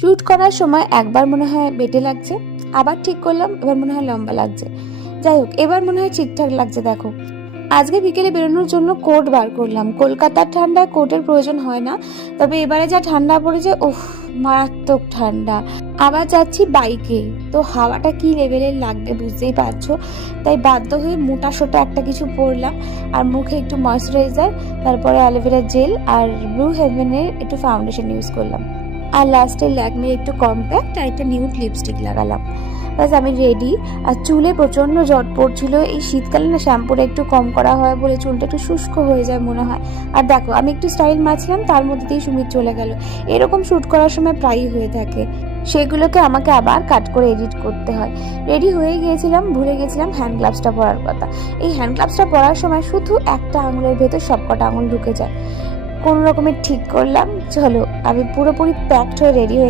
Shoot করার সময় একবার মনে হয় বেটে লাগছে, আবার ঠিক করলাম, এবার মনে হয় লম্বা লাগছে। যাই হোক, এবার মনে হয় ঠিকঠাক লাগছে। দেখো, আজকে বিকেলে বেরোনোর জন্য কোট বার করলাম। কলকাতার ঠান্ডায় কোটের প্রয়োজন হয় না, তবে এবারে যা ঠান্ডা পড়েছে, উফ, মারাত্মক ঠান্ডা। আবার যাচ্ছি বাইকে, তো হাওয়াটা কি লেভেলের লাগবে বুঝতেই পারছো। তাই বাধ্য হয়ে মোটা সোটা একটা কিছু পরলাম, আর মুখে একটু ময়শ্চারাইজার, তারপরে অ্যালোভেরা জেল আর ব্লু হেভেনের একটু ফাউন্ডেশন ইউজ করলাম, আর লাস্টে ল্যাকমির একটু কম্প্যাক্ট আর একটা নিউড লিপস্টিক লাগালাম। ব্যাস আমি রেডি। আর চুলে প্রচণ্ড জট পড়ছিল। এই শীতকালে না শ্যাম্পুটা একটু কম করা হয় বলে চুলটা একটু শুষ্ক হয়ে যায় মনে হয়। আর দেখো, আমি একটু স্টাইল মারছিলাম, তার মধ্যে দিয়ে সুমিত চলে গেল। এরকম শ্যুট করার সময় প্রায়ই হয়ে থাকে, সেগুলোকে আমাকে আবার কাট করে এডিট করতে হয়। রেডি হয়ে গিয়েছিলাম, ভুলে গেছিলাম হ্যান্ড গ্লাভসটা পরার কথা। এই হ্যান্ড গ্লাভসটা পরার সময় শুধু একটা আঙুলের ভেতর সবকটা আঙুল ঢুকে যায়। কোনো রকমের ঠিক করলাম। চলো, আমি পুরোপুরি প্যাকড হয়ে রেডি হয়ে